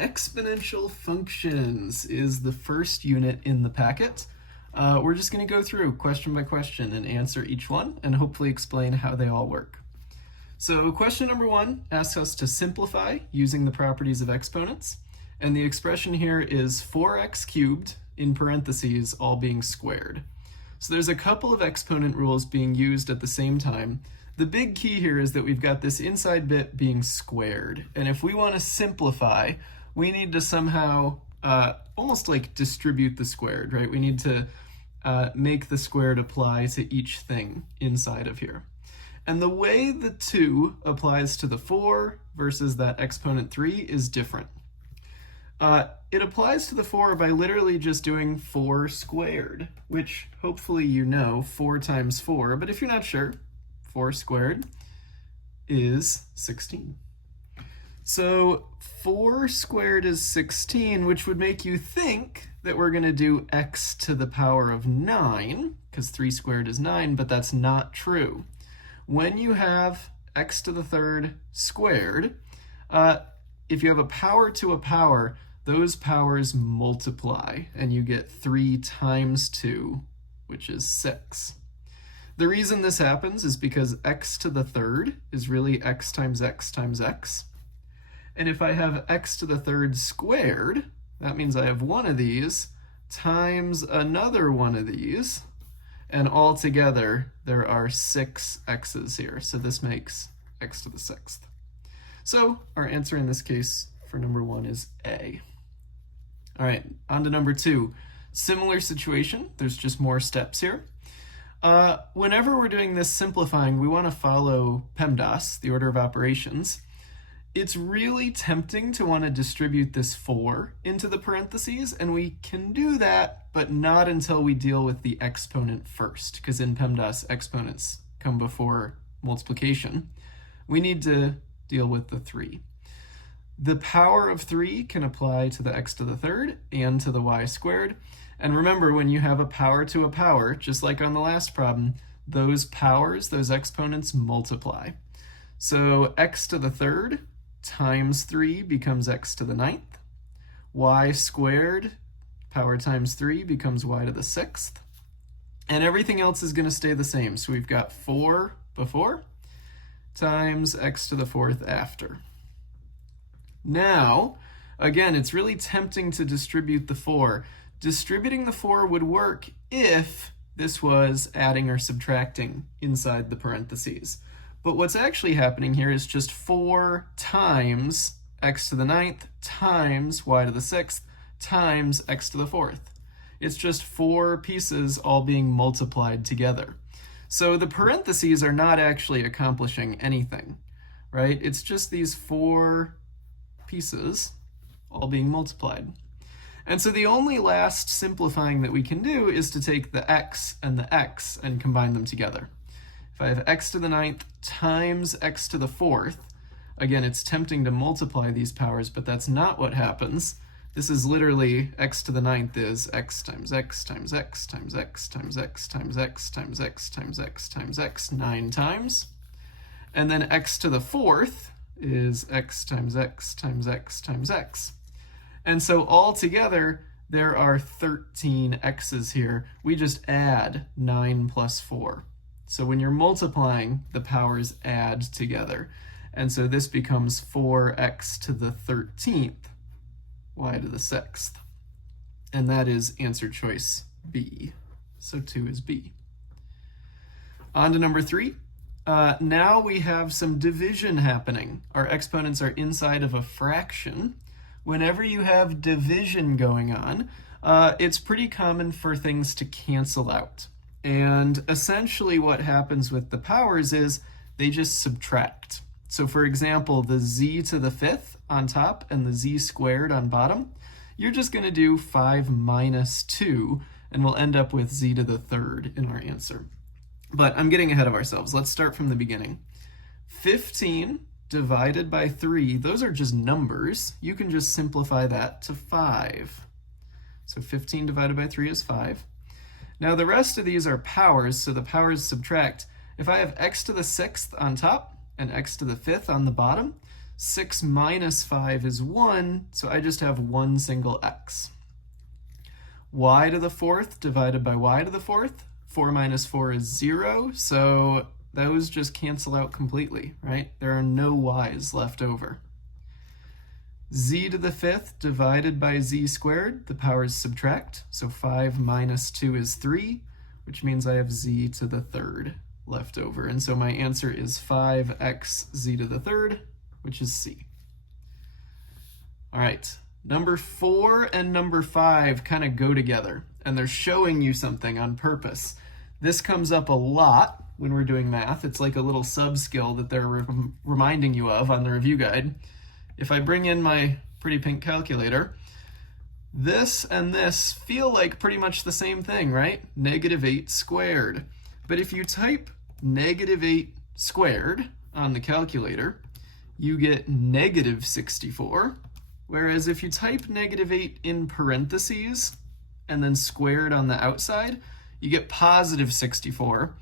Exponential functions is the first unit in the packet. We're just going to go through question by question and answer each one and hopefully explain how they all work. So question number 1 asks us to simplify using the properties of exponents. And the expression here is 4x cubed in parentheses all being squared. So there's a couple of exponent rules being used at the same time. The big key here is that we've got this inside bit being squared. And if we want to simplify, we need to somehow almost like distribute the squared, right? We need to make the squared apply to each thing inside of here. And the way the 2 applies to the 4 versus that exponent 3 is different. It applies to the 4 by literally just doing 4 squared, which hopefully you know 4 times 4, but if you're not sure, 4 squared is 16. So 4 squared is 16, which would make you think that we're going to do x to the power of 9, because 3 squared is 9, but that's not true. When you have x to the third squared, if you have a power to a power, those powers multiply, and you get 3 times 2, which is 6. The reason this happens is because x to the third is really x times x times x. And if I have x to the third squared, that means I have one of these times another one of these, and altogether there are 6 x's here. So this makes x to the 6th. So our answer in this case for number 1 is A. All right, on to number 2. Similar situation, there's just more steps here. Whenever we're doing this simplifying, we want to follow PEMDAS, the order of operations. It's really tempting to want to distribute this 4 into the parentheses, and we can do that, but not until we deal with the exponent first, because in PEMDAS, exponents come before multiplication. We need to deal with the 3. The power of 3 can apply to the x to the third and to the y squared. And remember, when you have a power to a power, just like on the last problem, those powers, those exponents multiply. So x to the third times 3 becomes x to the 9th. Y squared, power times 3 becomes y to the 6th. And everything else is going to stay the same. So we've got 4 before times x to the 4th after. Now, again, it's really tempting to distribute the 4. Distributing the 4 would work if this was adding or subtracting inside the parentheses. But what's actually happening here is just 4 times x to the 9th times y to the 6th times x to the 4th. It's just 4 pieces all being multiplied together. So the parentheses are not actually accomplishing anything, right? It's just these 4 pieces all being multiplied. And so the only last simplifying that we can do is to take the x and combine them together. If I have x to the 9th times x to the 4th, again, it's tempting to multiply these powers, but that's not what happens. This is literally x to the 9th is x times x times x times x times x times x times x times x times x 9 times. And then x to the 4th is x times x times x times x. And so altogether, there are 13 x's here. We just add 9 plus 4. So when you're multiplying, the powers add together. And so this becomes 4x to the 13th, y to the 6th. And that is answer choice B. So 2 is B. On to number 3. Now we have some division happening. Our exponents are inside of a fraction. Whenever you have division going on, it's pretty common for things to cancel out. And essentially what happens with the powers is they just subtract. So for example, the z to the 5th on top and the z squared on bottom, you're just going to do 5 minus 2, and we'll end up with z to the 3rd in our answer. But I'm getting ahead of ourselves. Let's start from the beginning. 15 divided by 3, those are just numbers. You can just simplify that to 5. So 15 divided by 3 is 5. Now the rest of these are powers, so the powers subtract. If I have x to the 6th on top and x to the 5th on the bottom, 6 minus 5 is 1, so I just have one single x. Y to the fourth divided by y to the fourth. 4 minus 4 is 0, so those just cancel out completely, right? There are no y's left over. Z to the fifth divided by z squared, the powers subtract, so 5 minus 2 is 3, which means I have z to the third left over. And so my answer is 5x z to the third, which is C. All right, number 4 and number 5 kind of go together, and they're showing you something on purpose. This comes up a lot when we're doing math. It's like a little sub-skill that they're reminding you of on the review guide. If I bring in my pretty pink calculator, this and this feel like pretty much the same thing, right? -8 squared. But if you type -8 squared on the calculator, you get -64. Whereas if you type -8 in parentheses and then squared on the outside, you get +64.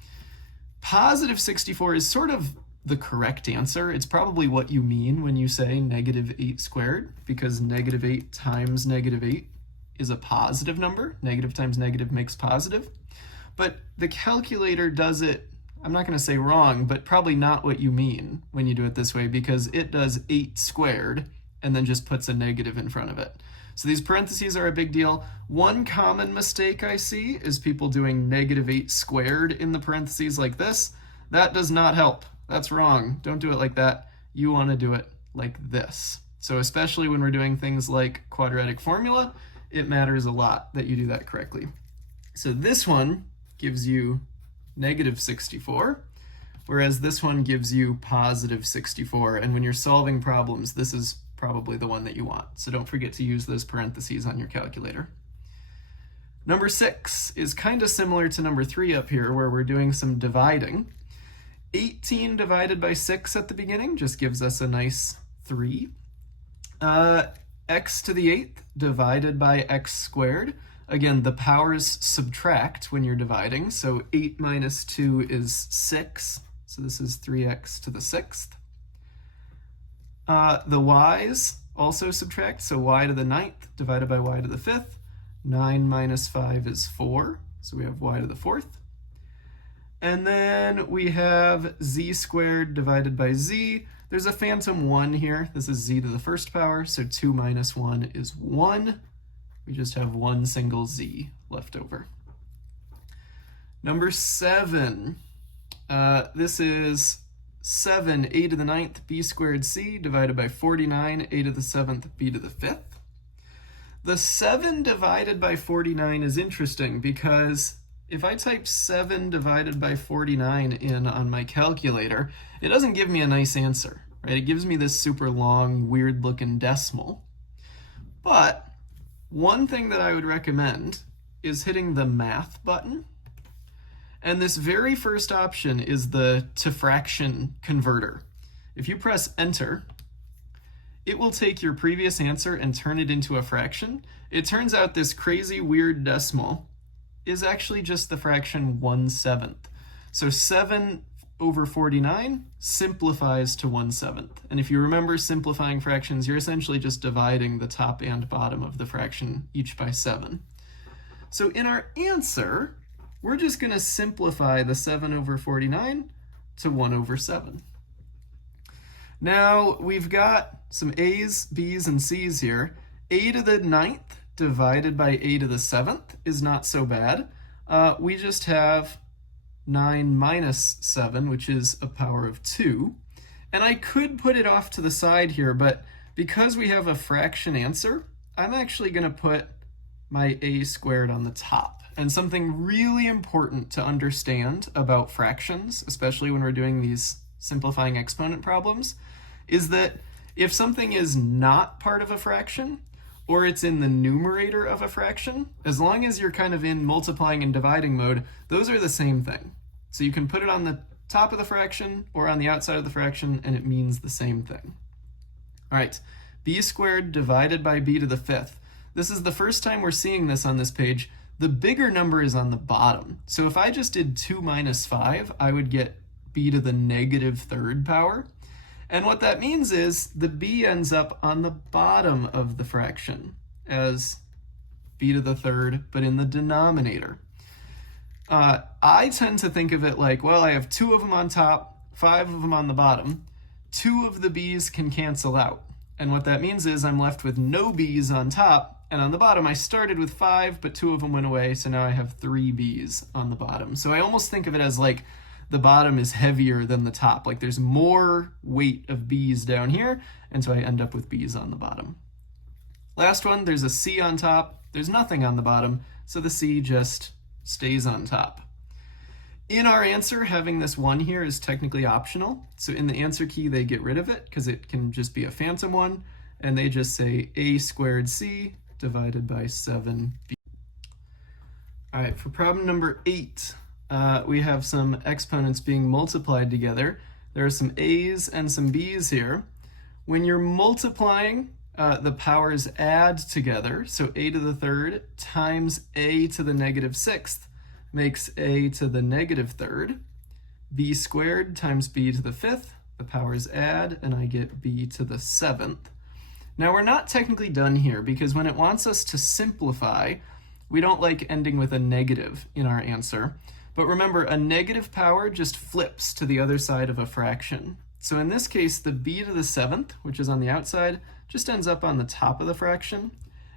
+64 is sort of the correct answer. It's probably what you mean when you say -8 squared, because -8 times -8 is a positive number. Negative times negative makes positive. But the calculator does it, I'm not going to say wrong, but probably not what you mean when you do it this way, because it does 8 squared and then just puts a negative in front of it. So these parentheses are a big deal. One common mistake I see is people doing -8 squared in the parentheses like this. That does not help. That's wrong. Don't do it like that. You want to do it like this. So especially when we're doing things like quadratic formula, it matters a lot that you do that correctly. So this one gives you -64, whereas this one gives you +64. And when you're solving problems, this is probably the one that you want. So don't forget to use those parentheses on your calculator. Number 6 is kind of similar to number 3 up here, where we're doing some dividing. 18 divided by 6 at the beginning just gives us a nice 3. X to the 8th divided by x squared. Again, the powers subtract when you're dividing, so 8 minus 2 is 6, so this is 3x to the 6th. The y's also subtract, so y to the 9th divided by y to the 5th. 9 minus 5 is 4, so we have y to the 4th. And then we have z squared divided by z. There's a phantom 1 here. This is z to the first power, so 2 minus 1 is 1. We just have one single z left over. Number 7. This is 7, a to the 9th, b squared c, divided by 49, a to the 7th, b to the 5th. The 7 divided by 49 is interesting because if I type 7 divided by 49 in on my calculator, it doesn't give me a nice answer, right? It gives me this super long, weird-looking decimal. But one thing that I would recommend is hitting the math button. And this very first option is the to fraction converter. If you press enter, it will take your previous answer and turn it into a fraction. It turns out this crazy weird decimal is actually just the fraction 1/7. So 7 over 49 simplifies to 1/7. And if you remember simplifying fractions, you're essentially just dividing the top and bottom of the fraction each by 7. So in our answer, we're just going to simplify the 7 over 49 to 1/7. Now we've got some a's, b's, and c's here. A to the 9th divided by a to the 7th is not so bad. We just have 9 minus 7, which is a power of 2. And I could put it off to the side here, but because we have a fraction answer, I'm actually going to put my a squared on the top. And something really important to understand about fractions, especially when we're doing these simplifying exponent problems, is that if something is not part of a fraction, or it's in the numerator of a fraction, as long as you're kind of in multiplying and dividing mode, those are the same thing. So you can put it on the top of the fraction or on the outside of the fraction, and it means the same thing. All right, b squared divided by b to the 5th. This is the first time we're seeing this on this page. The bigger number is on the bottom. So if I just did 2 minus 5, I would get b to the -3rd power. And what that means is the b ends up on the bottom of the fraction as b to the third, but in the denominator. I tend to think of it like, well, I have 2 of them on top, 5 of them on the bottom. 2 of the b's can cancel out. And what that means is I'm left with no b's on top, and on the bottom I started with 5, but 2 of them went away, so now I have 3 b's on the bottom. So I almost think of it as like the bottom is heavier than the top. Like there's more weight of b's down here, and so I end up with b's on the bottom. Last one, there's a c on top. There's nothing on the bottom, so the c just stays on top. In our answer, having this 1 here is technically optional. So in the answer key, they get rid of it because it can just be a phantom 1, and they just say a squared c divided by 7b. All right, for problem number 8, we have some exponents being multiplied together. There are some a's and some b's here. When you're multiplying, the powers add together, so a to the third times a to the negative 6th makes a to the negative third. B squared times b to the 5th, the powers add, and I get b to the 7th. Now we're not technically done here because when it wants us to simplify, we don't like ending with a negative in our answer. But remember, a negative power just flips to the other side of a fraction. So in this case, the b to the 7th, which is on the outside, just ends up on the top of the fraction,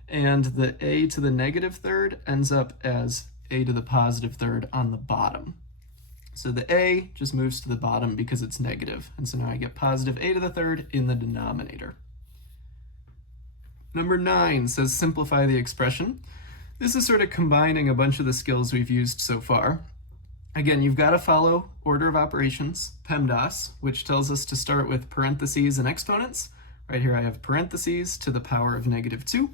and the a to the negative third ends up as a to the positive third on the bottom. So the a just moves to the bottom because it's negative, and so now I get positive a to the third in the denominator. Number 9 says simplify the expression. This is sort of combining a bunch of the skills we've used so far. Again, you've got to follow order of operations, PEMDAS, which tells us to start with parentheses and exponents. Right here I have parentheses to the power of negative 2.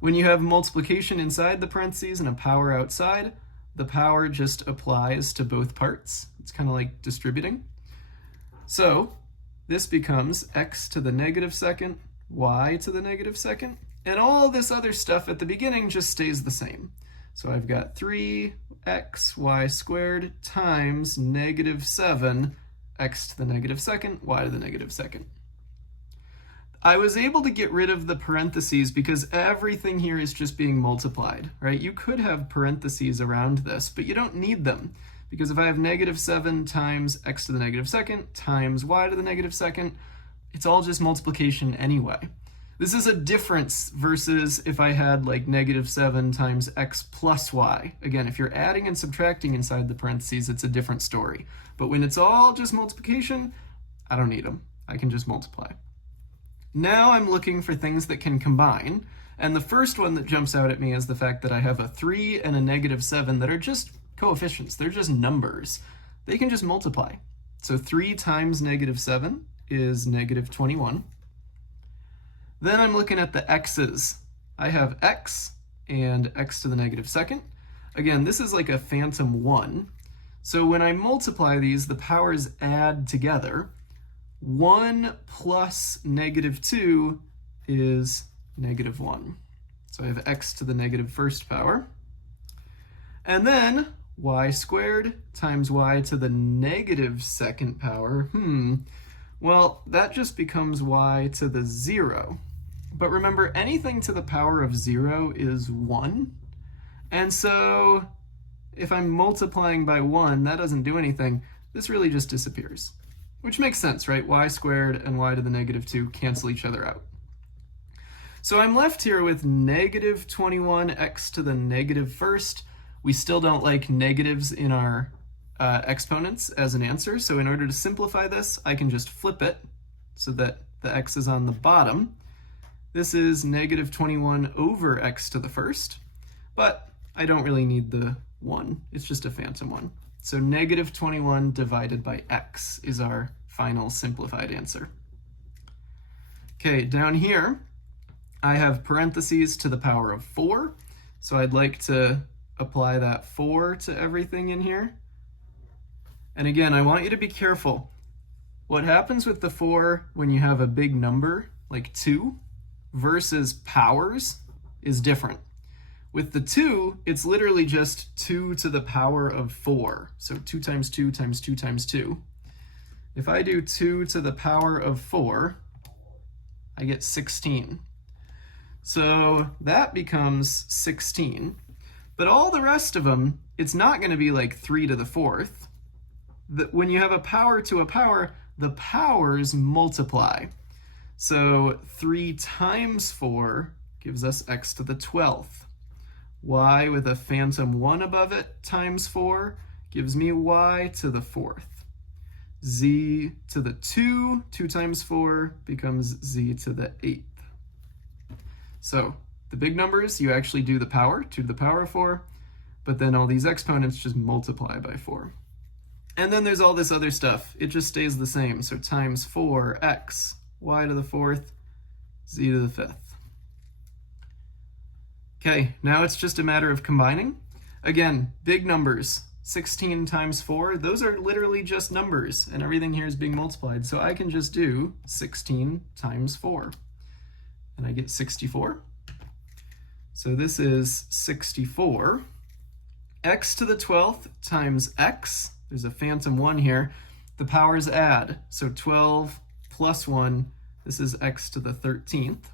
When you have multiplication inside the parentheses and a power outside, the power just applies to both parts. It's kind of like distributing. So this becomes x to the negative second, y to the negative second, and all this other stuff at the beginning just stays the same. So I've got 3xy squared times negative 7 x to the negative second, y to the negative second. I was able to get rid of the parentheses because everything here is just being multiplied, right? You could have parentheses around this, but you don't need them because if I have negative 7 times x to the negative second times y to the negative second, it's all just multiplication anyway. This is a difference versus if I had like negative 7 times x plus y. Again, if you're adding and subtracting inside the parentheses, it's a different story. But when it's all just multiplication, I don't need them. I can just multiply. Now I'm looking for things that can combine, and the first one that jumps out at me is the fact that I have a 3 and a negative 7 that are just coefficients. They're just numbers. They can just multiply. So 3 times negative 7 is negative 21. Then I'm looking at the x's. I have x and x to the negative second. Again, this is like a phantom 1. So when I multiply these, the powers add together. 1 plus negative 2 is negative 1. So I have x to the negative first power. And then y squared times y to the negative second power. Well, that just becomes y to the 0. But remember, anything to the power of 0 is 1. And so if I'm multiplying by 1, that doesn't do anything. This really just disappears. Which makes sense, right? Y squared and y to the negative 2 cancel each other out. So I'm left here with negative 21 x to the negative first. We still don't like negatives in our exponents as an answer, so in order to simplify this, I can just flip it so that the x is on the bottom. This is negative 21 over x to the first, but I don't really need the 1. It's just a phantom 1. So negative 21 divided by x is our final simplified answer. Okay, down here, I have parentheses to the power of 4. So I'd like to apply that 4 to everything in here. And again, I want you to be careful. What happens with the 4 when you have a big number, like 2, versus powers is different. With the 2, it's literally just 2 to the power of 4. So 2 times 2 times 2 times 2. If I do 2 to the power of 4, I get 16. So that becomes 16. But all the rest of them, it's not going to be like 3 to the 4th. When you have a power to a power, the powers multiply. So 3 times 4 gives us x to the 12th. Y with a phantom 1 above it times 4 gives me y to the 4th. Z to the 2 times 4 becomes z to the 8th. So the big numbers, you actually do the power, 2 to the power of 4, but then all these exponents just multiply by 4. And then there's all this other stuff. It just stays the same. So times 4x, y to the 4th, z to the 5th. Okay, now it's just a matter of combining. Again, big numbers, 16 times 4, those are literally just numbers, and everything here is being multiplied. So I can just do 16 times 4, and I get 64. So this is 64. X to the 12th times x, there's a phantom 1 here, the powers add. So 12 plus 1, this is x to the 13th.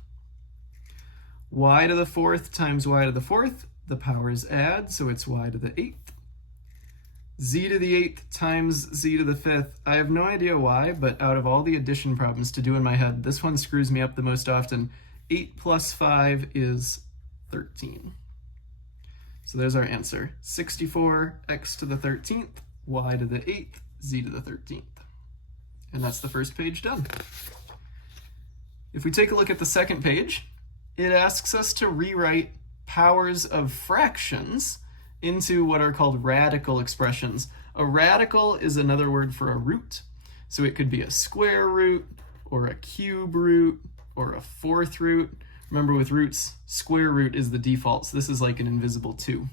Y to the 4th times y to the 4th, the powers add, so it's y to the 8th. Z to the 8th times z to the 5th. I have no idea why, but out of all the addition problems to do in my head, this one screws me up the most often. 8 plus 5 is 13. So there's our answer. 64, x to the 13th, y to the 8th, z to the 13th. And that's the first page done. If we take a look at the second page, it asks us to rewrite powers of fractions into what are called radical expressions. A radical is another word for a root. So it could be a square root, or a cube root, or a fourth root. Remember, with roots, square root is the default, so this is like an invisible 2.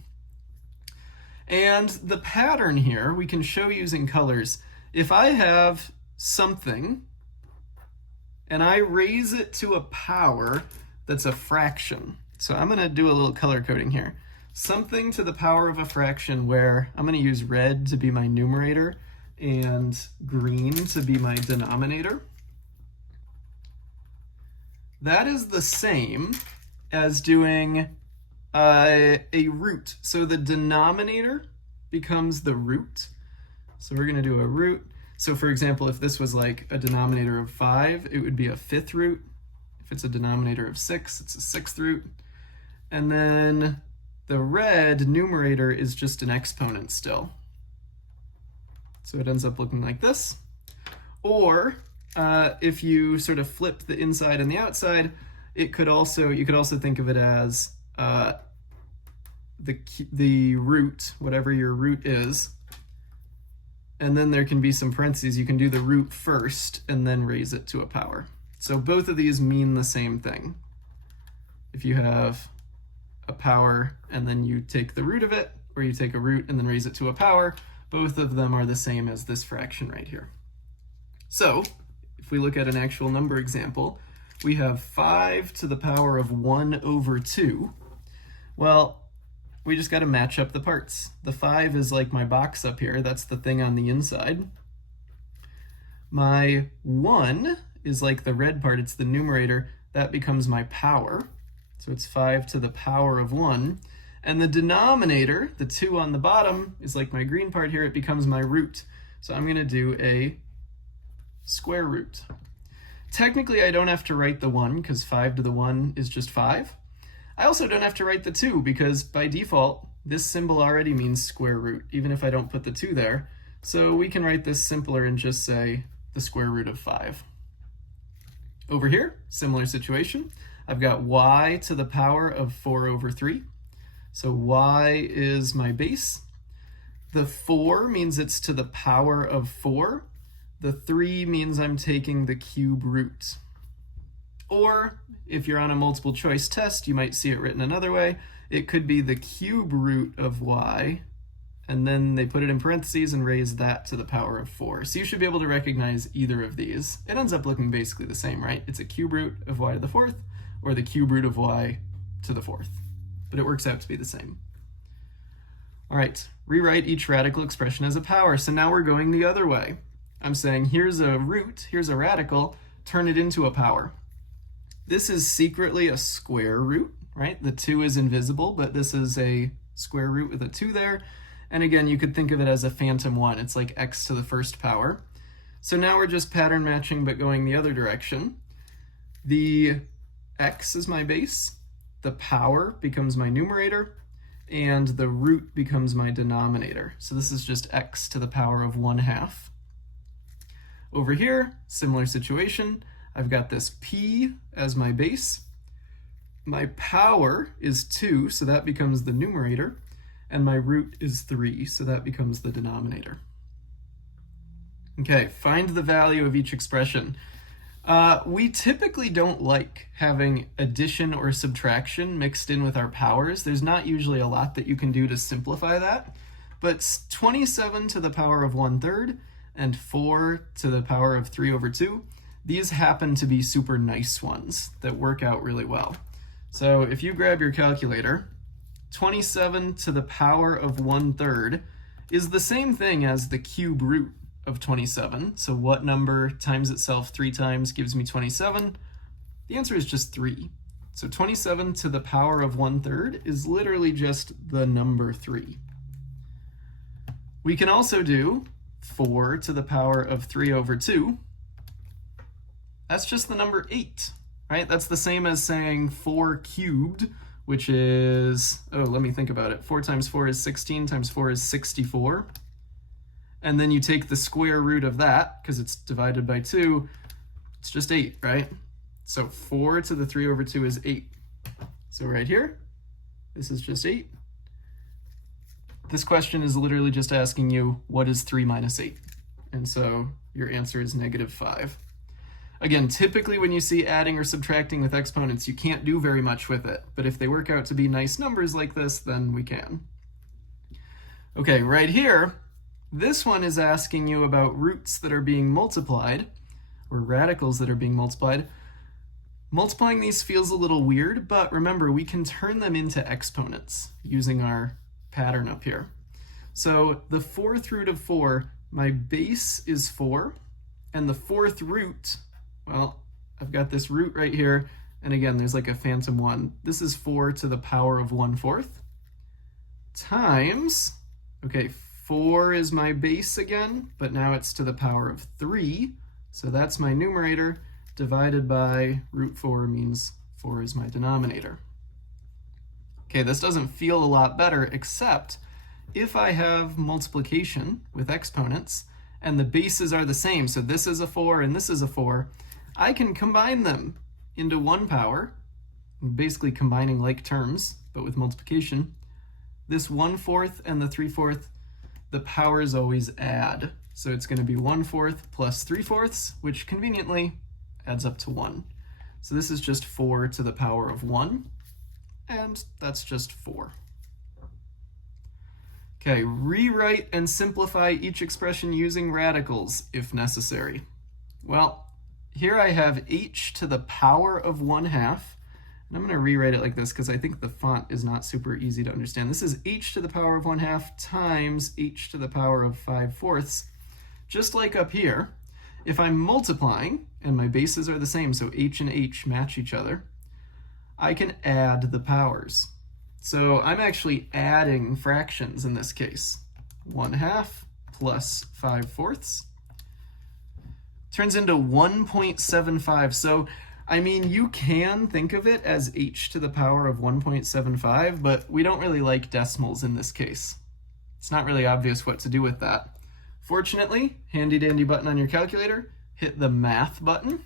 And the pattern here we can show using colors. If I have something and I raise it to a power that's a fraction, so I'm going to do a little color coding here. Something to the power of a fraction where I'm going to use red to be my numerator and green to be my denominator. That is the same as doing a root. So the denominator becomes the root. So we're going to do a root. So for example, if this was like a denominator of 5, it would be a 5th root. If it's a denominator of 6, it's a 6th root. And then the red numerator is just an exponent still. So it ends up looking like this. Or if you sort of flip the inside and the outside, you could also think of it as the root, whatever your root is, and then there can be some parentheses. You can do the root first and then raise it to a power. So both of these mean the same thing. If you have a power and then you take the root of it, or you take a root and then raise it to a power, both of them are the same as this fraction right here. So if we look at an actual number example, we have 5 to the power of 1 over 2. Well, we just got to match up the parts. The 5 is like my box up here. That's the thing on the inside. My 1 is like the red part. It's the numerator. That becomes my power. So it's 5 to the power of 1. And the denominator, the 2 on the bottom, is like my green part here. It becomes my root. So I'm going to do a square root. Technically, I don't have to write the 1 because 5 to the 1 is just 5. I also don't have to write the 2 because by default, this symbol already means square root, even if I don't put the 2 there. So we can write this simpler and just say the square root of 5. Over here, similar situation. I've got y to the power of 4 over 3. So y is my base. The 4 means it's to the power of 4. The 3 means I'm taking the cube root. Or if you're on a multiple choice test, you might see it written another way. It could be the cube root of y, and then they put it in parentheses and raise that to the power of 4. So you should be able to recognize either of these. It ends up looking basically the same, right? It's a cube root of y to the 4th, or the cube root of y to the 4th. But it works out to be the same. All right, rewrite each radical expression as a power. So now we're going the other way. I'm saying here's a root, here's a radical, turn it into a power. This is secretly a square root, right? The 2 is invisible, but this is a square root with a 2 there. And again, you could think of it as a phantom 1. It's like x to the first power. So now we're just pattern matching, but going the other direction. The x is my base, the power becomes my numerator, and the root becomes my denominator. So this is just x to the power of 1/2. Over here, similar situation. I've got this p as my base. My power is 2, so that becomes the numerator, and my root is 3, so that becomes the denominator. Okay, find the value of each expression. We typically don't like having addition or subtraction mixed in with our powers. There's not usually a lot that you can do to simplify that, but 27 to the power of 1/3 and 4 to the power of 3/2, these happen to be super nice ones that work out really well. So if you grab your calculator, 27 to the power of 1/3 is the same thing as the cube root of 27. So what number times itself 3 times gives me 27? The answer is just 3. So 27 to the power of 1/3 is literally just the number 3. We can also do 4 to the power of 3/2. That's just the number 8, right? That's the same as saying 4 cubed, which is, let me think about it. 4 times 4 is 16, times 4 is 64. And then you take the square root of that, because it's divided by 2, it's just 8, right? So 4 to the 3/2 is 8. So right here, this is just 8. This question is literally just asking you, what is 3 minus 8? And so your answer is -5. Again, typically when you see adding or subtracting with exponents, you can't do very much with it. But if they work out to be nice numbers like this, then we can. Okay, right here, this one is asking you about roots that are being multiplied, or radicals that are being multiplied. Multiplying these feels a little weird, but remember, we can turn them into exponents using our pattern up here. So the 4th root of 4, my base is 4, and the 4th root, well, I've got this root right here, and again, there's like a phantom 1. This is 4 to the power of 1/4 times, okay, 4 is my base again, but now it's to the power of 3, so that's my numerator, divided by root 4 means 4 is my denominator. Okay, this doesn't feel a lot better, except if I have multiplication with exponents, and the bases are the same, so this is a 4 and this is a 4, I can combine them into one power, basically combining like terms, but with multiplication. This 1/4 and the 3/4, the powers always add. So it's going to be 1/4 plus 3/4, which conveniently adds up to 1. So this is just 4 to the power of 1, and that's just 4. Okay, rewrite and simplify each expression using radicals if necessary. Well, here I have h to the power of 1/2, and I'm going to rewrite it like this because I think the font is not super easy to understand. This is h to the power of 1/2 times h to the power of 5/4. Just like up here, if I'm multiplying, and my bases are the same, so h and h match each other, I can add the powers. So I'm actually adding fractions in this case. 1/2 plus 5/4 turns into 1.75. So, I mean, you can think of it as h to the power of 1.75, but we don't really like decimals in this case. It's not really obvious what to do with that. Fortunately, handy dandy button on your calculator, hit the math button,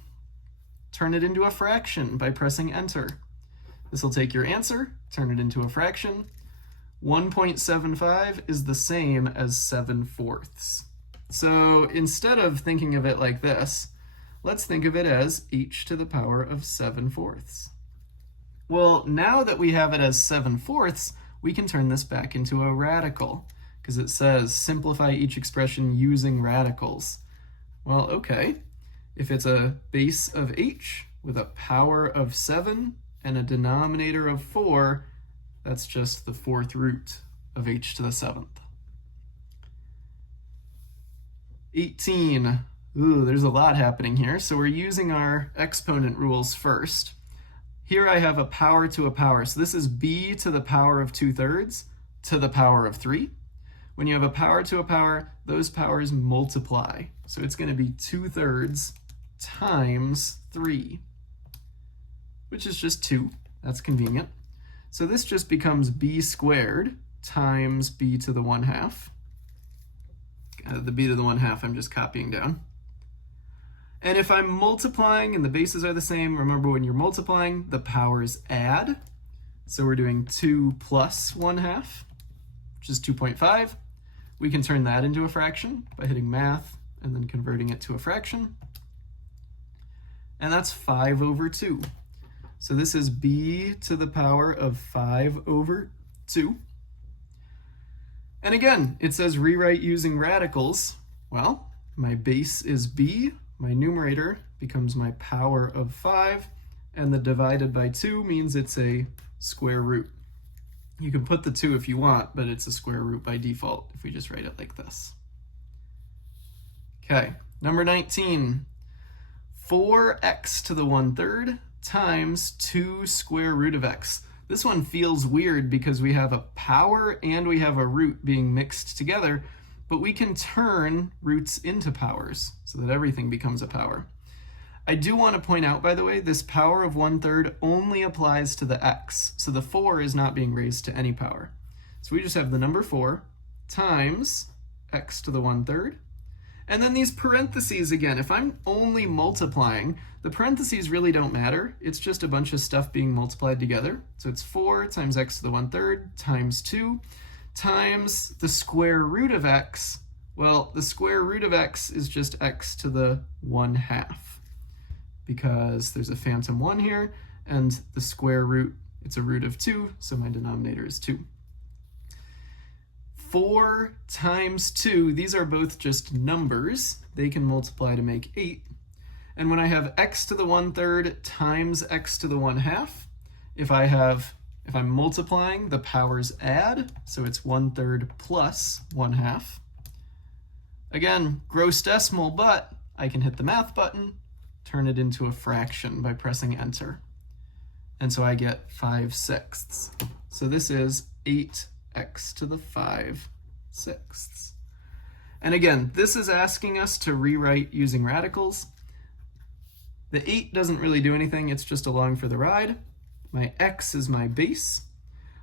turn it into a fraction by pressing enter. This will take your answer, turn it into a fraction. 1.75 is the same as 7/4. So instead of thinking of it like this, let's think of it as h to the power of 7/4. Well, now that we have it as 7/4, we can turn this back into a radical, because it says simplify each expression using radicals. Well, okay, if it's a base of h with a power of 7 and a denominator of 4, that's just the 4th root of h to the 7th. 18. Ooh, there's a lot happening here. So we're using our exponent rules first. Here I have a power to a power. So this is b to the power of 2/3 to the power of 3. When you have a power to a power, those powers multiply. So it's going to be 2/3 times 3, which is just 2. That's convenient. So this just becomes b squared times b to the 1/2. The b to the 1/2 I'm just copying down. And if I'm multiplying and the bases are the same, remember when you're multiplying, the powers add. So we're doing 2 plus 1/2, which is 2.5. We can turn that into a fraction by hitting math and then converting it to a fraction. And that's 5 over 2. So this is b to the power of 5 over 2. And again, it says rewrite using radicals. Well, my base is b, my numerator becomes my power of 5, and the divided by 2 means it's a square root. You can put the 2 if you want, but it's a square root by default if we just write it like this. Okay, number 19. 4x to the 1/3 times 2 square root of x. This one feels weird because we have a power and we have a root being mixed together, but we can turn roots into powers so that everything becomes a power. I do want to point out, by the way, this power of 1/3 only applies to the x, so the 4 is not being raised to any power. So we just have the number 4 times x to the 1/3. And then these parentheses again, if I'm only multiplying, the parentheses really don't matter. It's just a bunch of stuff being multiplied together. So it's 4 times x to the 1/3 times 2 times the square root of x. Well, the square root of x is just x to the 1/2 because there's a phantom 1 here, and the square root, it's a root of 2, so my denominator is 2. 4 times 2, these are both just numbers. They can multiply to make 8. And when I have x to the 1/3 times x to the 1/2, if I'm multiplying, the powers add, so it's 1/3 plus 1/2. Again, gross decimal, but I can hit the math button, turn it into a fraction by pressing enter. And so I get 5/6. So this is 8x to the 5/6. And again, this is asking us to rewrite using radicals. The 8 doesn't really do anything, it's just along for the ride. My x is my base.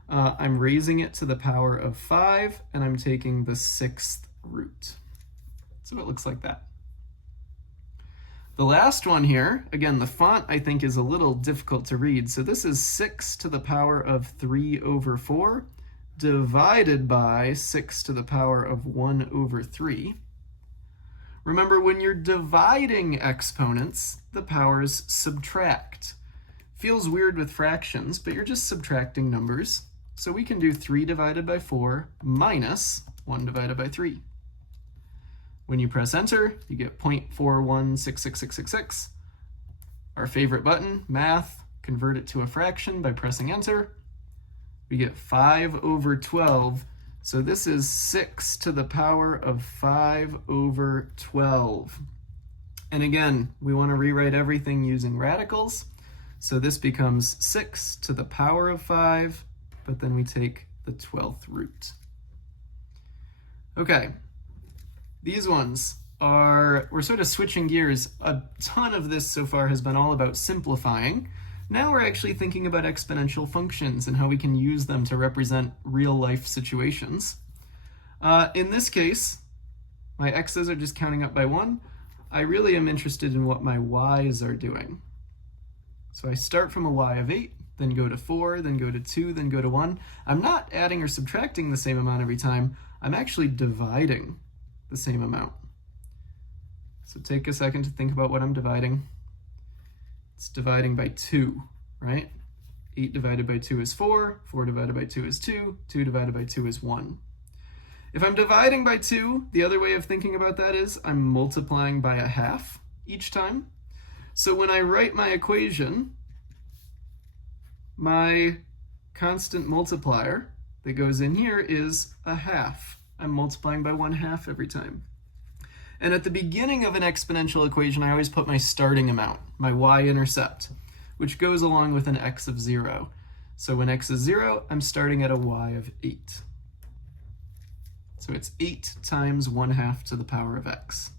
I'm raising it to the power of 5, and I'm taking the 6th root. So it looks like that. The last one here, again, the font I think is a little difficult to read. So this is 6 to the power of 3 over 4 divided by 6 to the power of 1 over 3. Remember, when you're dividing exponents, the powers subtract. Feels weird with fractions, but you're just subtracting numbers. So we can do 3 divided by 4 minus 1 divided by 3. When you press enter, you get 0.416666. Our favorite button, math, convert it to a fraction by pressing enter. We get 5 over 12. So this is 6 to the power of 5 over 12. And again, we want to rewrite everything using radicals. So this becomes 6 to the power of 5, but then we take the 12th root. Okay, these ones we're sort of switching gears. A ton of this so far has been all about simplifying. Now we're actually thinking about exponential functions and how we can use them to represent real-life situations. In this case, my x's are just counting up by 1. I really am interested in what my y's are doing. So I start from a y of 8, then go to 4, then go to 2, then go to 1. I'm not adding or subtracting the same amount every time. I'm actually dividing the same amount. So take a second to think about what I'm dividing. It's dividing by 2, right? 8 divided by 2 is 4, 4 divided by 2 is 2, 2 divided by 2 is 1. If I'm dividing by 2, the other way of thinking about that is I'm multiplying by a half each time. So when I write my equation, my constant multiplier that goes in here is a half. I'm multiplying by 1/2 every time. And at the beginning of an exponential equation, I always put my starting amount, my y-intercept, which goes along with an x of 0. So when x is 0, I'm starting at a y of 8. So it's 8 times 1/2 to the power of x.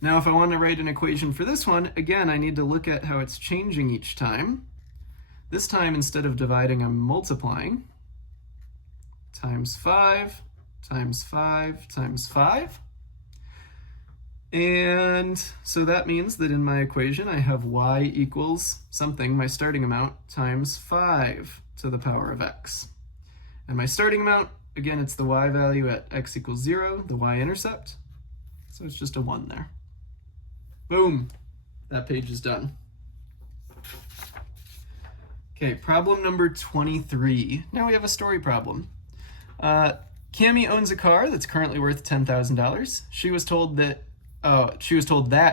Now if I want to write an equation for this one, again, I need to look at how it's changing each time. This time, instead of dividing, I'm multiplying. Times 5, times 5, times 5. And so that means that in my equation, I have y equals something, my starting amount, times 5 to the power of x. And my starting amount, again, it's the y value at x equals 0, the y-intercept. So it's just a 1 there. Boom, that page is done. Okay, problem number 23. Now we have a story problem. Cammie owns a car that's currently worth $10,000. She was told that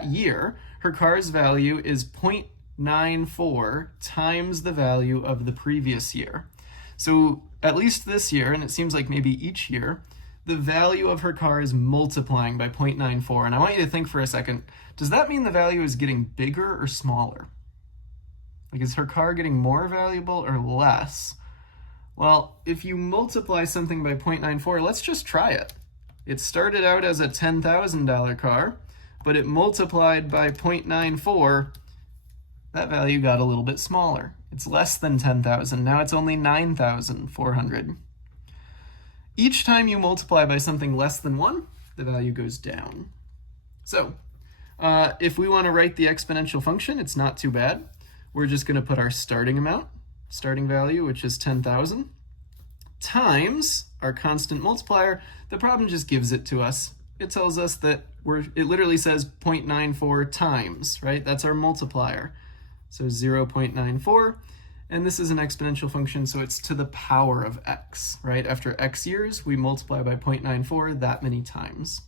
year her car's value is 0.94 times the value of the previous year. So at least this year, and it seems like maybe each year, the value of her car is multiplying by 0.94. And I want you to think for a second, does that mean the value is getting bigger or smaller? Like, is her car getting more valuable or less? Well, if you multiply something by 0.94, let's just try it. It started out as a $10,000 car, but it multiplied by 0.94. That value got a little bit smaller. It's less than 10,000. Now it's only 9,400. Each time you multiply by something less than 1, the value goes down. So if we want to write the exponential function, it's not too bad. We're just going to put our starting amount, starting value, which is 10,000, times our constant multiplier. The problem just gives it to us. It tells us that it literally says 0.94 times, right? That's our multiplier. So 0.94, and this is an exponential function, so it's to the power of x, right? After x years, we multiply by 0.94 that many times.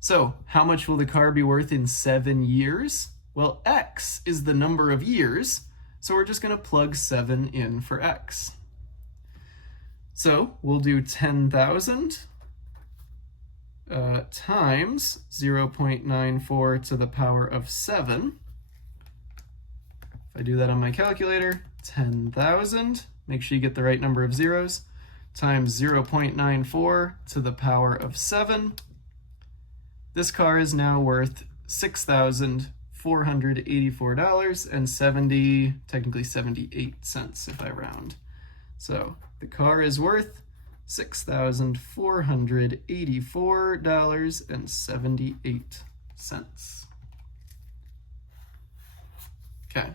So how much will the car be worth in 7 years? Well, x is the number of years, so we're just going to plug 7 in for x. So we'll do 10,000 times 0.94 to the power of 7. If I do that on my calculator, 10,000, make sure you get the right number of zeros, times 0.94 to the power of 7. This car is now worth $6,484 and technically 78 cents if I round. So the car is worth $6,484.78. Okay.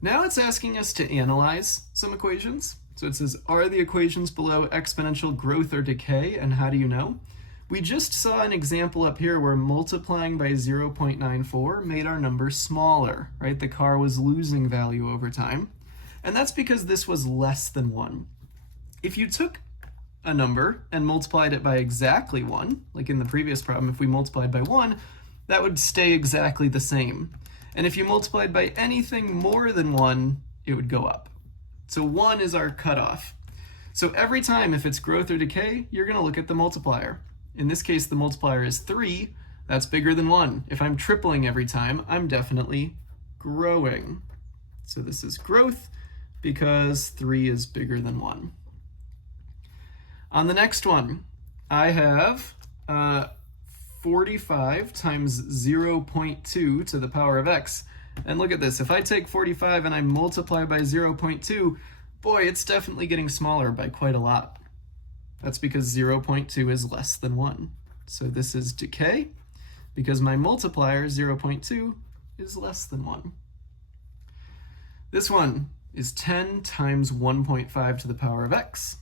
Now it's asking us to analyze some equations. So it says, are the equations below exponential growth or decay, and how do you know? We just saw an example up here where multiplying by 0.94 made our number smaller, right? The car was losing value over time. And that's because this was less than 1. If you took a number and multiplied it by exactly 1, like in the previous problem, if we multiplied by 1, that would stay exactly the same. And if you multiplied by anything more than 1, it would go up. So 1 is our cutoff. So every time, if it's growth or decay, you're going to look at the multiplier. In this case, the multiplier is 3. That's bigger than 1. If I'm tripling every time, I'm definitely growing. So this is growth because 3 is bigger than 1. On the next one, I have 45 times 0.2 to the power of x. And look at this. If I take 45 and I multiply by 0.2, boy, it's definitely getting smaller by quite a lot. That's because 0.2 is less than 1. So this is decay because my multiplier, 0.2, is less than 1. This one is 10 times 1.5 to the power of x.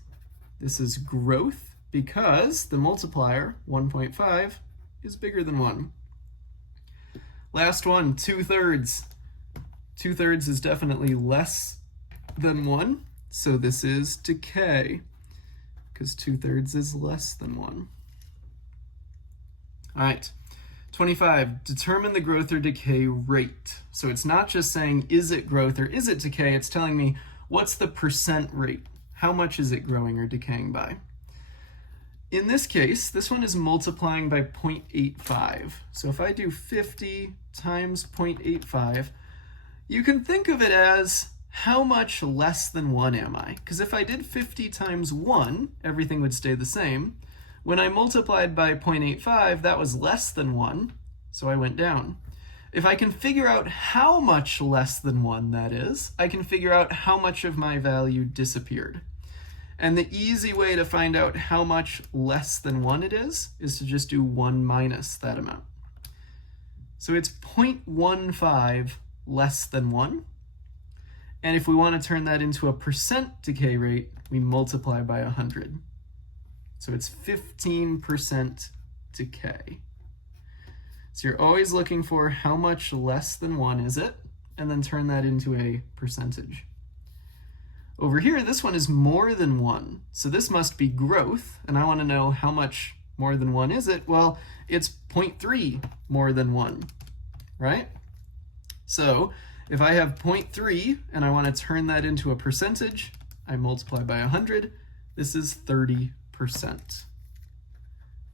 This is growth because the multiplier, 1.5, is bigger than 1. Last one, 2/3. 2/3 is definitely less than 1, so this is decay because 2/3 is less than 1. All right, 25, determine the growth or decay rate. So it's not just saying, is it growth or is it decay? It's telling me, what's the percent rate? How much is it growing or decaying by? In this case, this one is multiplying by 0.85. So if I do 50 times 0.85, you can think of it as how much less than 1 am I? Because if I did 50 times 1, everything would stay the same. When I multiplied by 0.85, that was less than 1, so I went down. If I can figure out how much less than 1 that is, I can figure out how much of my value disappeared. And the easy way to find out how much less than 1 it is to just do 1 minus that amount. So it's 0.15 less than 1. And if we want to turn that into a percent decay rate, we multiply by 100. So it's 15% decay. So you're always looking for how much less than 1 is it, and then turn that into a percentage. Over here, this one is more than 1, so this must be growth, and I want to know how much more than 1 is it? Well, it's 0.3 more than 1, right? So if I have 0.3 and I want to turn that into a percentage, I multiply by 100. This is 30%.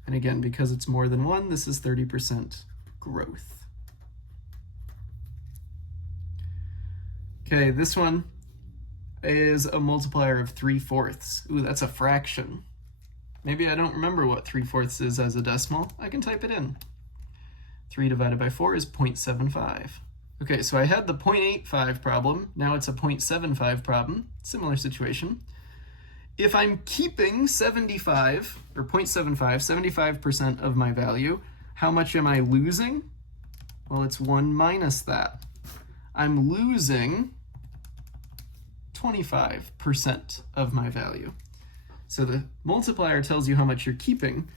And again, because it's more than 1, this is 30% growth. Okay, this one is a multiplier of 3/4. Ooh, that's a fraction. Maybe I don't remember what 3/4 is as a decimal. I can type it in. 3 divided by 4 is 0.75. Okay, so I had the 0.85 problem. Now it's a 0.75 problem. Similar situation. If I'm keeping 75, or 0.75, 75% of my value, how much am I losing? Well, it's 1 minus that. I'm losing 25% of my value. So the multiplier tells you how much you're keeping.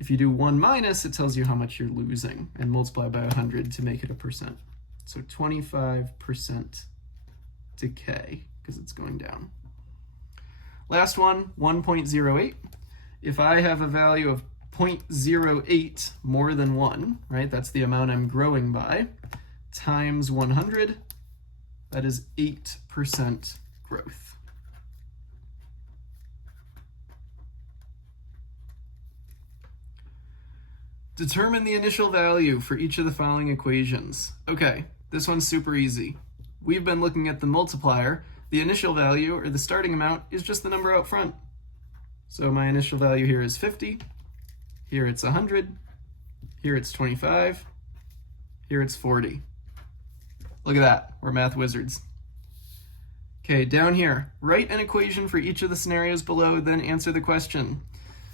If you do 1 minus, it tells you how much you're losing, and multiply by 100 to make it a percent. So 25% decay, because it's going down. Last one, 1.08. If I have a value of 0.08 more than 1, right, that's the amount I'm growing by, times 100, that is 8% growth. Determine the initial value for each of the following equations. Okay, this one's super easy. We've been looking at the multiplier. The initial value, or the starting amount, is just the number out front. So my initial value here is 50. Here it's 100. Here it's 25. Here it's 40. Look at that, we're math wizards. Okay, down here, write an equation for each of the scenarios below, then answer the question.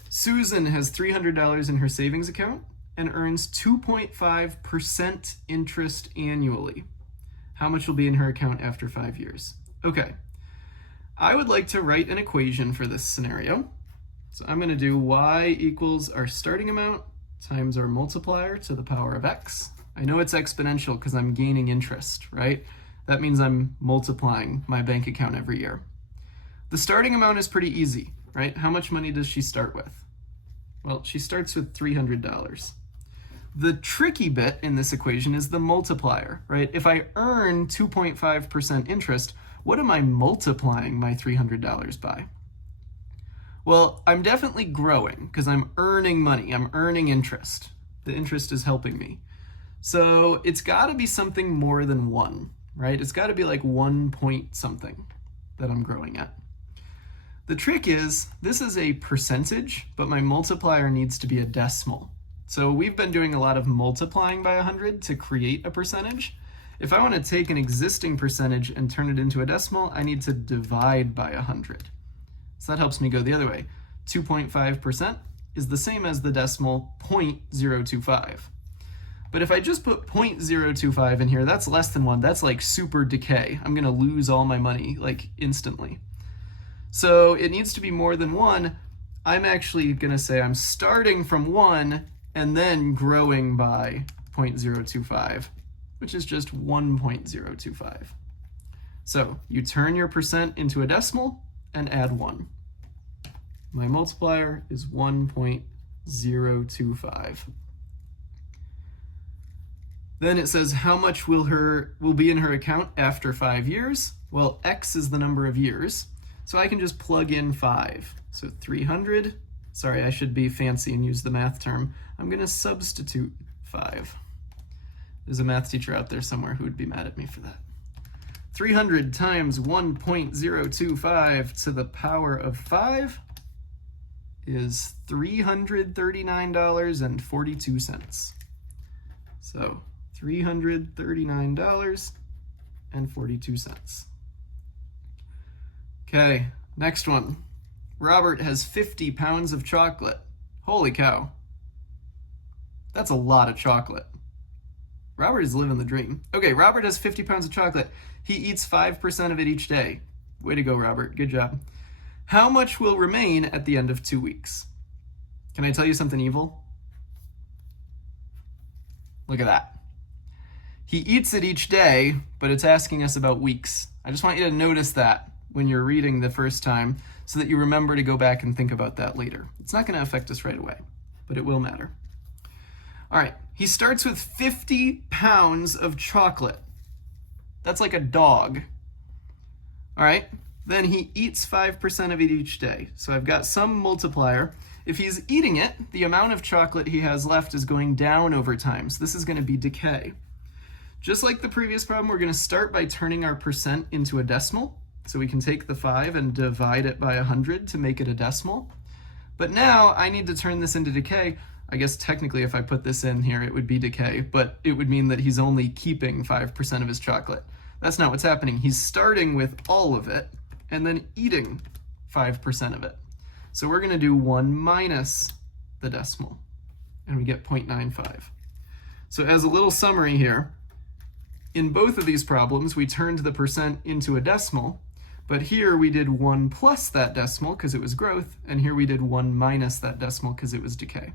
Susan has $300 in her savings account and earns 2.5% interest annually. How much will be in her account after 5 years? Okay, I would like to write an equation for this scenario. So I'm going to do y equals our starting amount times our multiplier to the power of x. I know it's exponential because I'm gaining interest, right? That means I'm multiplying my bank account every year. The starting amount is pretty easy, right? How much money does she start with? Well, she starts with $300. The tricky bit in this equation is the multiplier, right? If I earn 2.5% interest, what am I multiplying my $300 by? Well, I'm definitely growing because I'm earning money. I'm earning interest. The interest is helping me. So it's got to be something more than 1, right? It's got to be like 1 point something that I'm growing at. The trick is, this is a percentage, but my multiplier needs to be a decimal. So we've been doing a lot of multiplying by 100 to create a percentage. If I want to take an existing percentage and turn it into a decimal, I need to divide by 100. So that helps me go the other way. 2.5% is the same as the decimal 0.025. But if I just put 0.025 in here, that's less than 1. That's like super decay. I'm going to lose all my money like instantly. So it needs to be more than 1. I'm actually going to say I'm starting from 1 and then growing by 0.025, which is just 1.025. So you turn your percent into a decimal and add 1. My multiplier is 1.025. Then it says how much will be in her account after 5 years. Well, X is the number of years, so I can just plug in 5. So 300 Sorry, I should be fancy and use the math term. I'm going to substitute 5. There's a math teacher out there somewhere who would be mad at me for that. 300 times 1.025 to the power of 5 is $339.42. So $339.42. Okay, next one. Robert has 50 pounds of chocolate. Holy cow. That's a lot of chocolate. Robert is living the dream. Okay, Robert has 50 pounds of chocolate. He eats 5% of it each day. Way to go, Robert. Good job. How much will remain at the end of 2 weeks? Can I tell you something evil? Look at that. He eats it each day, but it's asking us about weeks. I just want you to notice that when you're reading the first time so that you remember to go back and think about that later. It's not going to affect us right away, but it will matter. All right, he starts with 50 pounds of chocolate. That's like a dog. All right, then he eats 5% of it each day. So I've got some multiplier. If he's eating it, the amount of chocolate he has left is going down over time. So this is going to be decay. Just like the previous problem, we're going to start by turning our percent into a decimal. So we can take the 5 and divide it by 100 to make it a decimal. But now I need to turn this into decay. I guess technically if I put this in here, it would be decay, but it would mean that he's only keeping 5% of his chocolate. That's not what's happening. He's starting with all of it and then eating 5% of it. So we're going to do 1 minus the decimal, and we get 0.95. So as a little summary here, in both of these problems, we turned the percent into a decimal, but here we did 1 plus that decimal because it was growth, and here we did 1 minus that decimal because it was decay.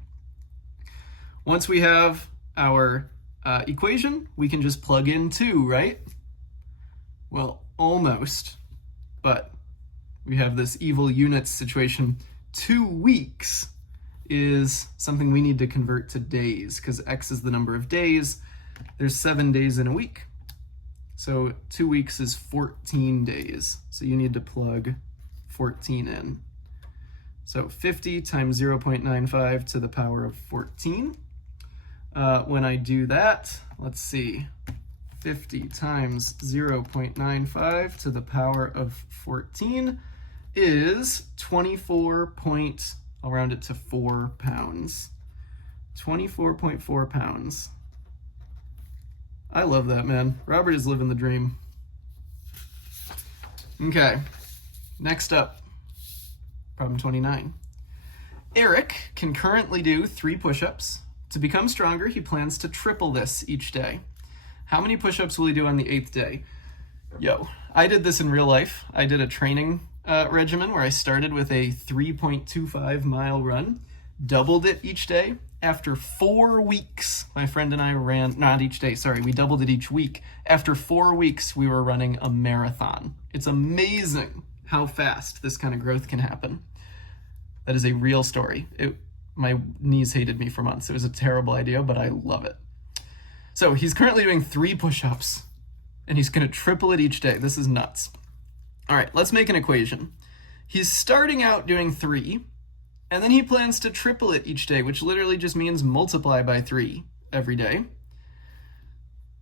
Once we have our equation, we can just plug in 2, right? Well, almost, but we have this evil units situation. 2 weeks is something we need to convert to days because x is the number of days. There's 7 days in a week. So 2 weeks is 14 days. So you need to plug 14 in. So 50 times 0.95 to the power of 14. When I do that, let's see, 50 times 0.95 to the power of 14 is 24 point, I'll round it to 4 pounds. 24.4 pounds. I love that, man. Robert is living the dream. Okay, next up, problem 29. Eric can currently do 3 push-ups. To become stronger, he plans to triple this each day. How many push-ups will he do on the 8th day? Yo, I did this in real life. I did a training regimen where I started with a 3.25 mile run, doubled it each day. After 4 weeks, my friend and I ran, not each day, sorry, we doubled it each week. After 4 weeks, we were running a marathon. It's amazing how fast this kind of growth can happen. That is a real story. My knees hated me for months. It was a terrible idea, but I love it. So he's currently doing 3 push-ups, and he's going to triple it each day. This is nuts. All right, let's make an equation. He's starting out doing 3, and then he plans to triple it each day, which literally just means multiply by 3 every day.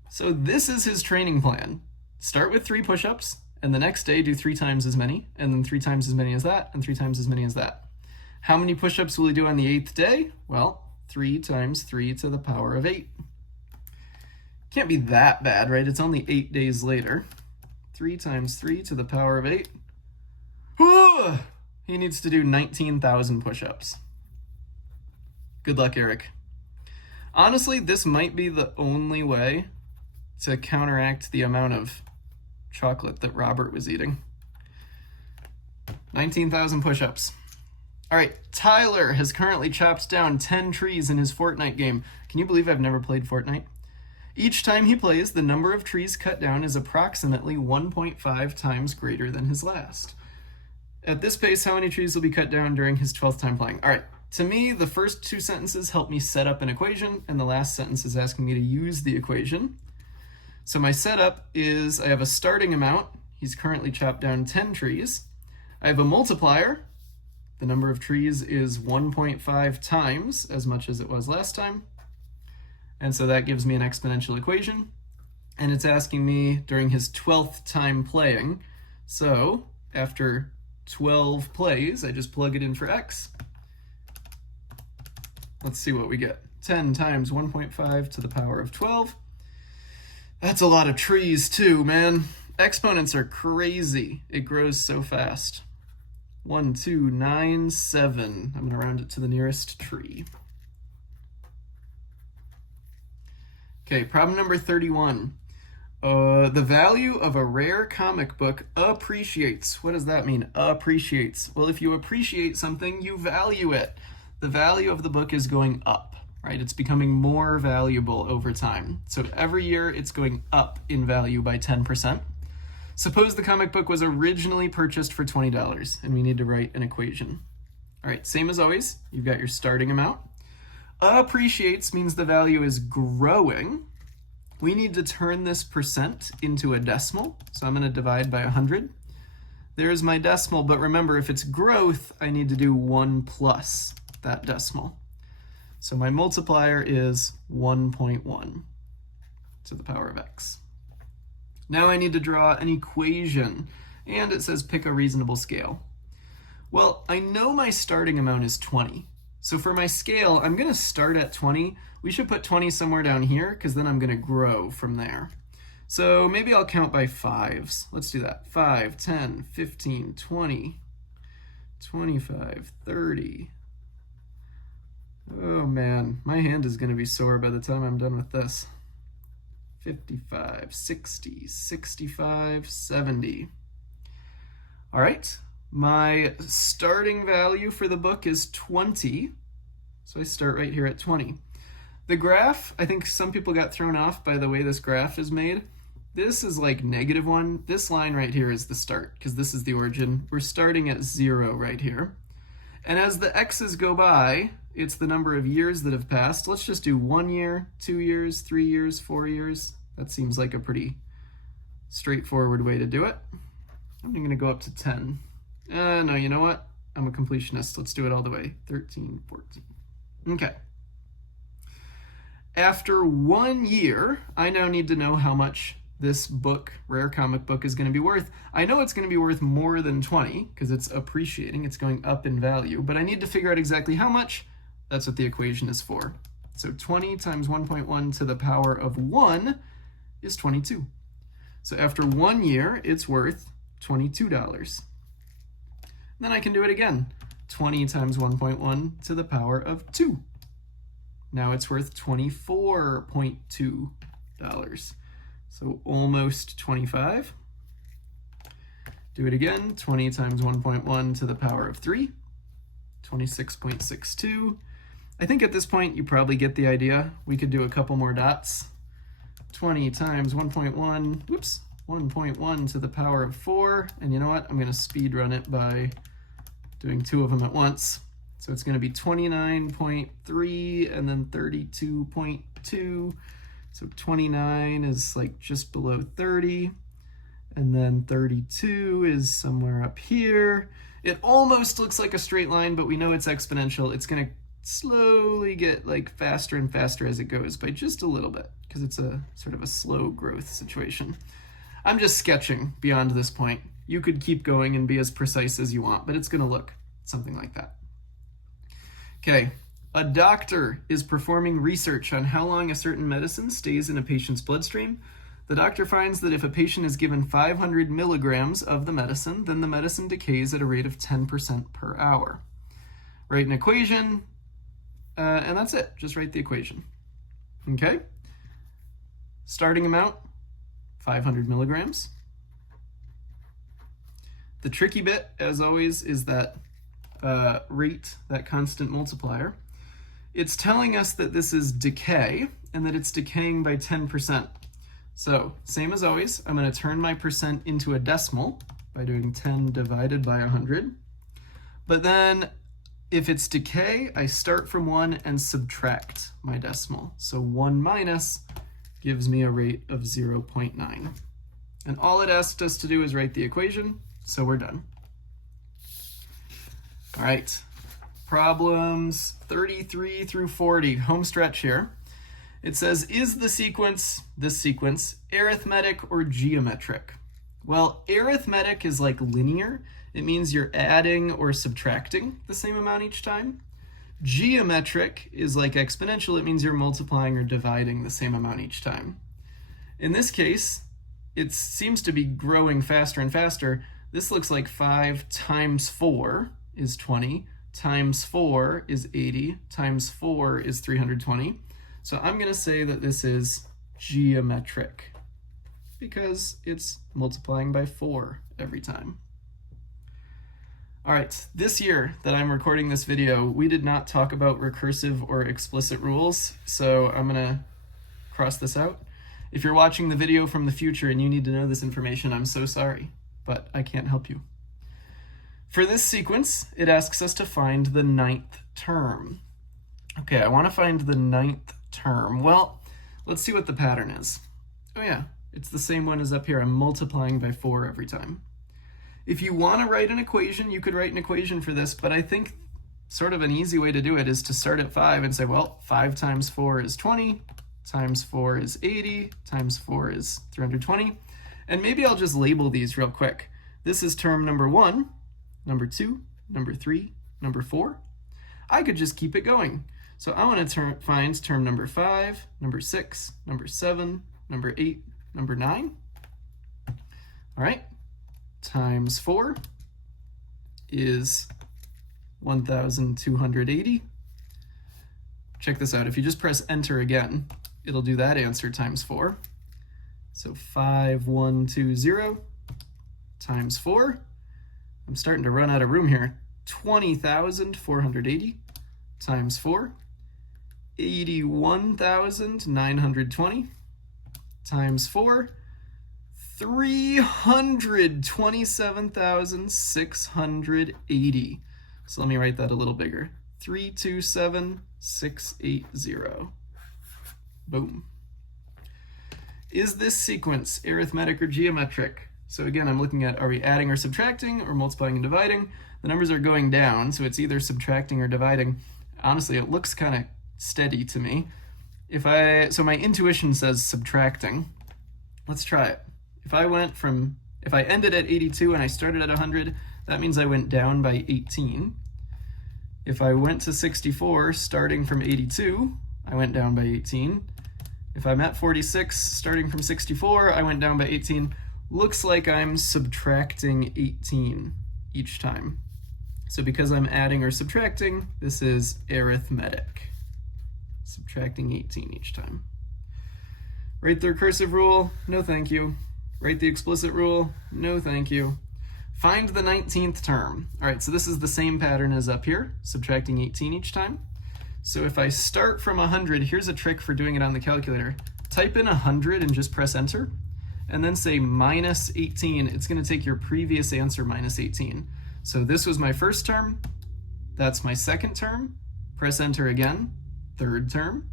So this is his training plan. Start with 3 push-ups, and the next day do 3 times as many, and then 3 times as many as that, and 3 times as many as that. How many push-ups will he do on the 8th day? Well, 3 times 3 to the power of 8. Can't be that bad, right? It's only 8 days later. 3 times 3 to the power of 8. He needs to do 19,000 push-ups. Good luck, Eric. Honestly, this might be the only way to counteract the amount of chocolate that Robert was eating. 19,000 push-ups. All right, Tyler has currently chopped down 10 trees in his Fortnite game. Can you believe I've never played Fortnite? Each time he plays, the number of trees cut down is approximately 1.5 times greater than his last. At this pace, how many trees will be cut down during his 12th time playing? All right, to me, the first 2 sentences help me set up an equation, and the last sentence is asking me to use the equation. So my setup is I have a starting amount. He's currently chopped down 10 trees. I have a multiplier. The number of trees is 1.5 times as much as it was last time. And so that gives me an exponential equation. And it's asking me during his 12th time playing. So after 12 plays, I just plug it in for x. Let's see what we get. 10 times 1.5 to the power of 12. That's a lot of trees too, man. Exponents are crazy. It grows so fast. 1297. I'm gonna round it to the nearest tree. Okay, problem number 31. The value of a rare comic book appreciates. What does that mean? Appreciates. Well, if you appreciate something, you value it. The value of the book is going up, right? It's becoming more valuable over time. So every year it's going up in value by 10%. Suppose the comic book was originally purchased for $20 and we need to write an equation. All right, same as always, you've got your starting amount. Appreciates means the value is growing. We need to turn this percent into a decimal. So I'm going to divide by 100. There's my decimal, but remember, if it's growth, I need to do 1 plus that decimal. So my multiplier is 1.1 to the power of x. Now I need to draw an equation, and it says pick a reasonable scale. Well, I know my starting amount is 20. So for my scale, I'm going to start at 20. We should put 20 somewhere down here because then I'm going to grow from there. So maybe I'll count by fives. Let's do that. 5, 10, 15, 20, 25, 30. Oh man, my hand is going to be sore by the time I'm done with this. 55, 60, 65, 70. All right. My starting value for the book is 20, so I start right here at 20. The graph, I think some people got thrown off by the way this graph is made. This is like -1. This line right here is the start, because this is the origin. We're starting at 0 right here. And as the x's go by, it's the number of years that have passed. Let's just do 1 year, 2 years, 3 years, 4 years. That seems like a pretty straightforward way to do it. I'm going to go up to 10. No, you know what? I'm a completionist. Let's do it all the way. 13, 14. Okay. After 1 year, I now need to know how much this book, rare comic book, is going to be worth. I know it's going to be worth more than 20 because it's appreciating. It's going up in value, but I need to figure out exactly how much. That's what the equation is for. So 20 times 1.1 to the power of 1 is 22. So after 1 year, it's worth $22. Then I can do it again. 20 times 1.1 to the power of 2. Now it's worth $24.2. So almost 25. Do it again. 20 times 1.1 to the power of 3. 26.62. I think at this point you probably get the idea. We could do a couple more dots. 20 times 1.1, whoops, 1.1 to the power of 4. And you know what? I'm going to speed run it by doing 2 of them at once. So it's going to be 29.3 and then 32.2. So 29 is like just below 30. And then 32 is somewhere up here. It almost looks like a straight line, but we know it's exponential. It's going to slowly get like faster and faster as it goes by just a little bit because it's a sort of a slow growth situation. I'm just sketching beyond this point. You could keep going and be as precise as you want, but it's going to look something like that. Okay, a doctor is performing research on how long a certain medicine stays in a patient's bloodstream. The doctor finds that if a patient is given 500 milligrams of the medicine, then the medicine decays at a rate of 10% per hour. Write an equation, and that's it. Just write the equation. Okay? Starting amount, 500 milligrams. The tricky bit, as always, is that rate, that constant multiplier. It's telling us that this is decay, and that it's decaying by 10%. So, same as always, I'm going to turn my percent into a decimal by doing 10 divided by 100. But then, if it's decay, I start from 1 and subtract my decimal. So 1 minus gives me a rate of 0.9. And all it asked us to do is write the equation, so we're done. All right, problems 33 through 40, home stretch here. It says, is the sequence, this sequence, arithmetic or geometric? Well, arithmetic is like linear. It means you're adding or subtracting the same amount each time. Geometric is like exponential. It means you're multiplying or dividing the same amount each time. In this case, it seems to be growing faster and faster. This looks like 5 times 4 is 20, times 4 is 80, times 4 is 320. So I'm going to say that this is geometric because it's multiplying by 4 every time. All right, this year that I'm recording this video, we did not talk about recursive or explicit rules, so I'm going to cross this out. If you're watching the video from the future and you need to know this information, I'm so sorry, but I can't help you. For this sequence, it asks us to find the 9th term. Okay, I want to find the 9th term. Well, let's see what the pattern is. Oh yeah, it's the same one as up here. I'm multiplying by 4 every time. If you want to write an equation, you could write an equation for this, but I think sort of an easy way to do it is to start at 5 and say, well, 5 times 4 is 20, times 4 is 80, times 4 is 320. And maybe I'll just label these real quick. This is term number 1, number 2, number 3, number 4. I could just keep it going. So I want to find term number 5, number 6, number 7, number 8, number 9. All right, times 4 is 1,280. Check this out. If you just press enter again, it'll do that answer times 4. So 5120 times 4. I'm starting to run out of room here. 20,480 times 4. 81,920 times 4. 327,680. So let me write that a little bigger. 327,680. Boom. Is this sequence arithmetic or geometric? So again, I'm looking at, are we adding or subtracting or multiplying and dividing? The numbers are going down, so it's either subtracting or dividing. Honestly, it looks kind of steady to me. So my intuition says subtracting. Let's try it. If I ended at 82 and I started at 100, that means I went down by 18. If I went to 64, starting from 82, I went down by 18. If I'm at 46, starting from 64, I went down by 18. Looks like I'm subtracting 18 each time. So because I'm adding or subtracting, this is arithmetic. Subtracting 18 each time. Write the recursive rule, no thank you. Write the explicit rule, no thank you. Find the 19th term. All right, so this is the same pattern as up here, subtracting 18 each time. So if I start from 100, here's a trick for doing it on the calculator. Type in 100 and just press enter, and then say minus 18. It's going to take your previous answer minus 18. So this was my first term, that's my second term, press enter again, third term,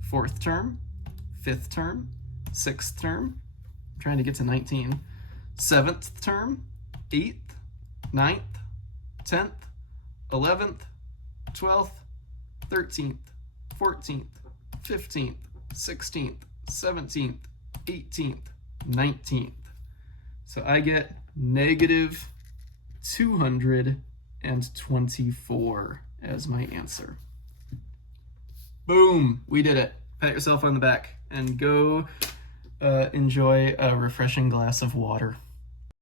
fourth term, fifth term, sixth term, I'm trying to get to 19, seventh term, 8th, 9th, 10th, 11th, 12th, 13th, 14th, 15th, 16th, 17th, 18th, 19th. So I get negative 224 as my answer. Boom, we did it. Pat yourself on the back and go enjoy a refreshing glass of water.